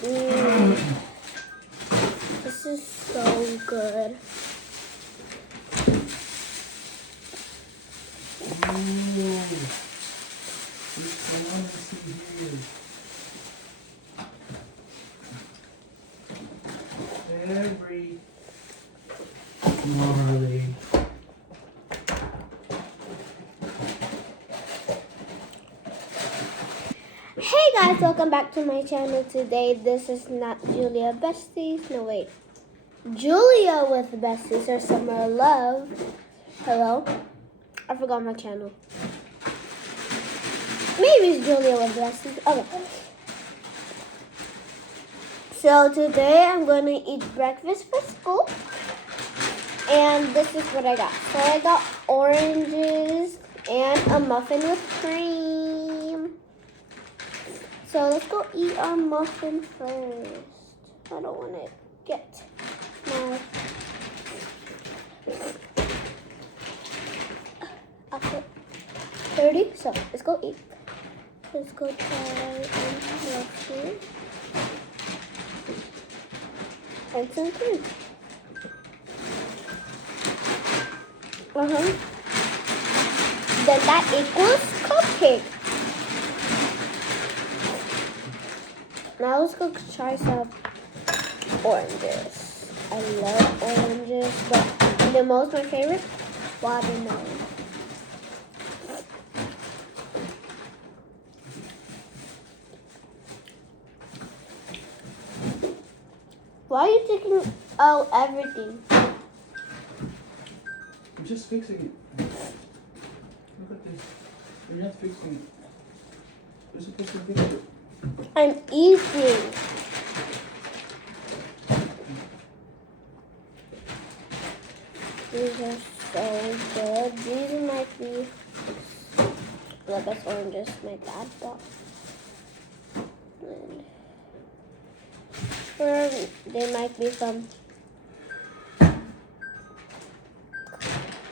This is so good. Every Marley. Hey guys, welcome back to my channel. Today, this is not Julia Besties. No, wait. Julia with Besties or Summer Love. Hello? I forgot my channel. Maybe it's Julia with Besties. Okay. So today, I'm going to eat breakfast for school. And this is what I got. So I got oranges and a muffin with cream. So let's go eat our muffin first. I don't want to get my outfit dirty. So let's go eat. Let's go try muffin and some cream. Then that equals cupcake. Now let's go try some oranges. I love oranges, but the most my favorite, watermelon. Why are you taking out everything? I'm just fixing it. Look at this. You're not fixing it. You're supposed to fix it. I'm eating. These are so good. These might be the best oranges my dad bought. And they might be from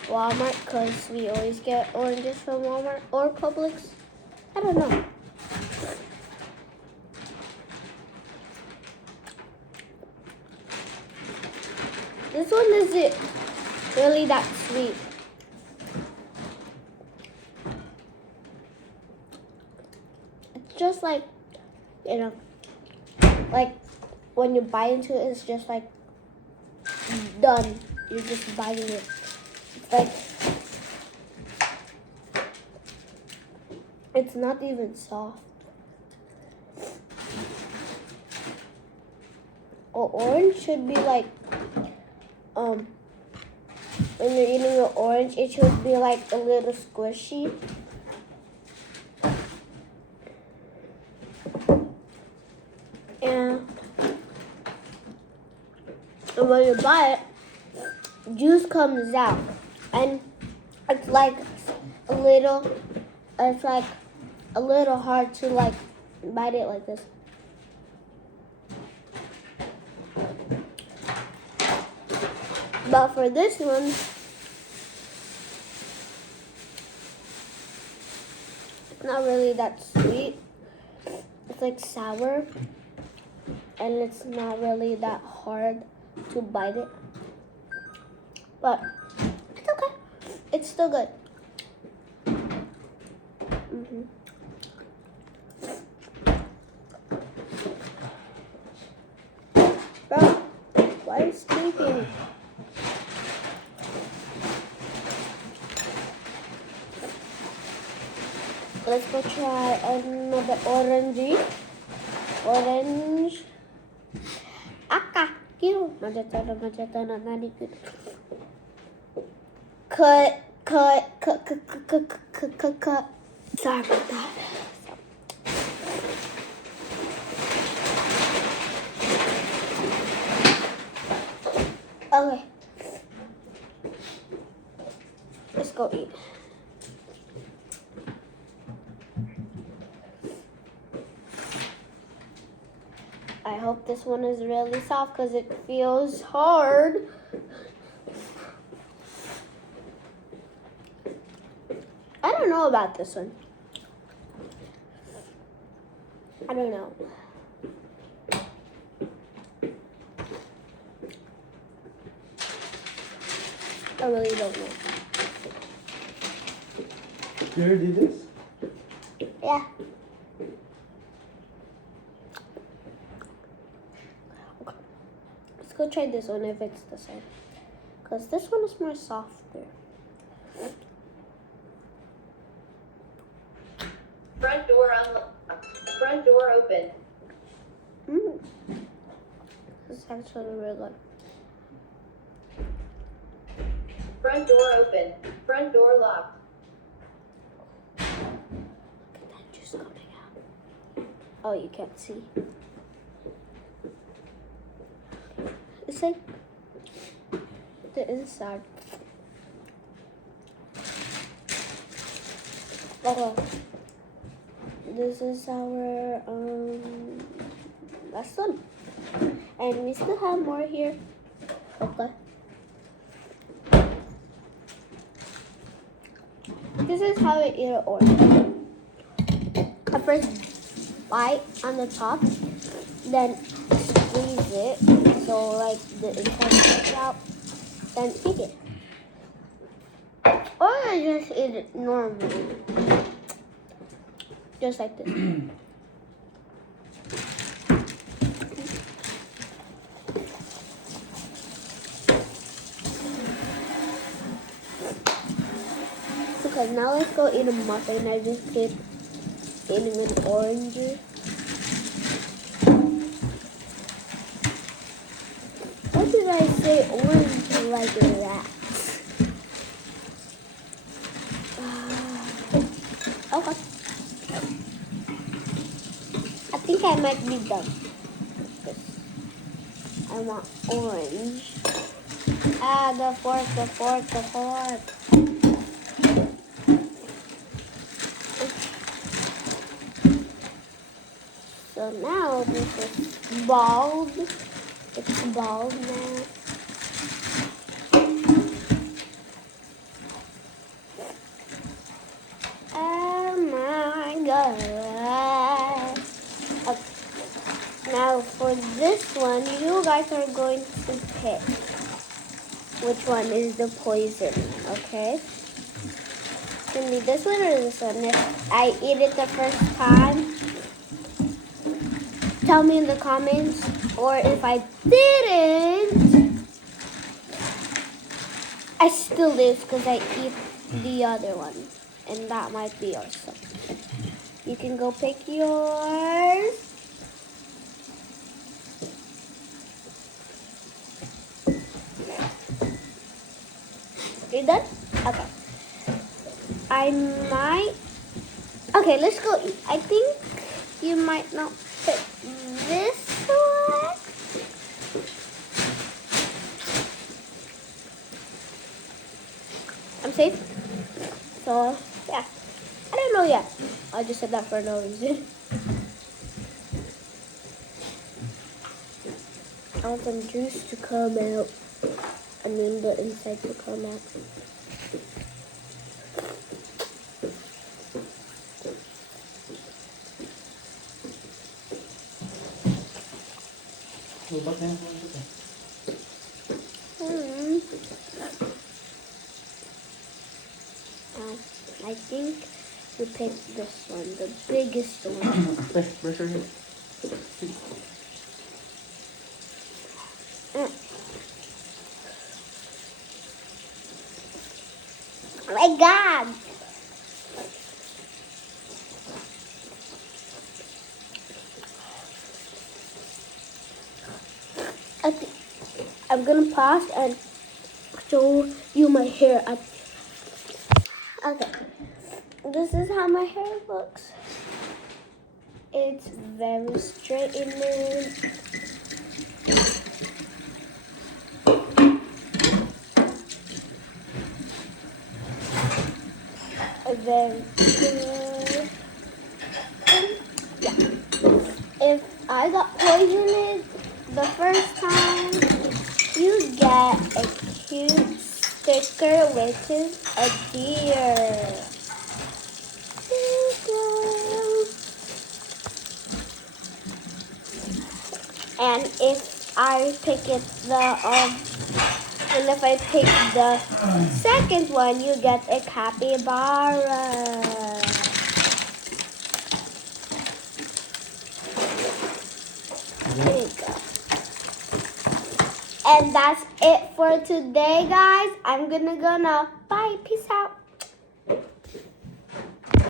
Walmart because we always get oranges from Walmart or Publix. I don't know. This one isn't really that sweet. It's just like, like when you bite into it, it's just like done. You're just biting it. It's like, it's not even soft. Orange should be like, when you're eating an orange, it should be like a little squishy. And when you bite it, juice comes out. And it's like a little hard to like bite it like this. But for this one, it's not really that sweet. It's like sour. And it's not really that hard to bite it. But it's okay. It's still good. Bro, why are you sleeping? Let's go try another orange. Aka, cute. Majatana, nani good. Cut. Sorry about that. Okay. Let's go eat. I hope this one is really soft because it feels hard. I don't know about this one. I don't know. really don't know. You already did this? Yeah. Let's go try this one if it's the same. Because this one is more softer. Front door open. This is actually really good. Front door open. Front door locked. Look at that juice coming out. Oh, you can't see. It's like the inside. Okay. This is our last one. And we still have more here. Okay. This is how I eat an orange. I first bite on the top, then squeeze it so like the inside comes out, then eat it. Or I just eat it normally. Just like this. Okay, now let's go eat a muffin. I just keep eating an orange. Why did I say orange like that? Okay. I think I might be done. I want orange. Ah, the fork, the fork, the fork. So now this is bald. It's bald now. Oh my god. Okay. Now for this one, you guys are going to pick which one is the poison, okay? Can be this one or this one. If I eat it the first time, tell me in the comments. Or if I didn't, I still lose because I eat the other one. And that might be yours. So you can go pick yours. You done? Okay. I might. Okay, let's go eat. I think you might not pick this one. I'm safe. So, yeah. I don't know yet. I just said that for no reason. I want some juice to come out. I mean the inside to come out. I think we picked this one, the biggest one. Brush your hair. Oh my god! I'm gonna pause and show you my hair. Okay, this is how my hair looks. It's very straightened. Very good. Yeah. If I got poisoned the first time, you get a cute sticker, which is a deer. And if I pick it And if I pick the second one, you get a capybara. There you go. And that's it for today, guys. I'm gonna go now. Bye. Peace out.